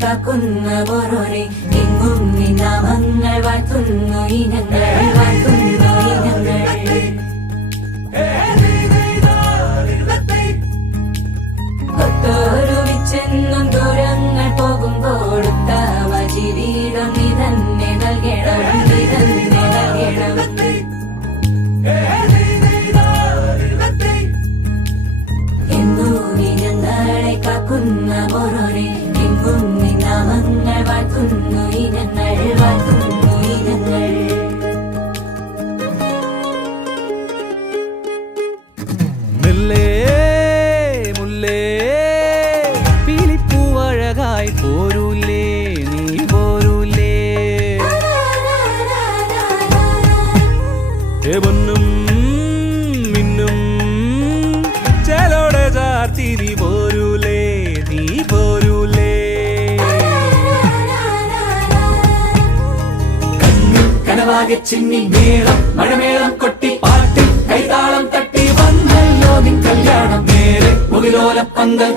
കാക്കുന്ന ഓരോരെ എങ്ങും നിന്നാമങ്ങൾ വാഴ്ത്തുന്നു ഇനങ്ങൾ വാഴ്ത്തുന്നു ഇനങ്ങൾ കൊത്തോരുവിച്ചെന്നും ദൂരങ്ങൾ പോകുമ്പോൾ ഉത്തമ ജീവിതം നീ തന്നെ നൽകണം നീ തന്നെ നൽകണം എന്നും നീ ഞങ്ങളെ കാക്കുന്ന ഓരോരെ എങ്ങും നിന്നാമങ്ങൾ വാഴ്ത്തുന്നു ഇനങ്ങൾ വാഴ്ത്തുന്നു ഇനങ്ങൾ പോരൂലേ നീ പോരൂലേ പൊന്നും മിന്നും ചേലോടെ ചാർത്തി നീ പോരൂലേ നീ പോരൂലേ കനവാകെ ചിന്നി മേളം മഴമേളം കൊട്ടി പാട്ടി കൈതാളം തട്ടി വന്നല്ലോ നിൻ കല്യാണം നേരെ മുകിലോല പന്തൽ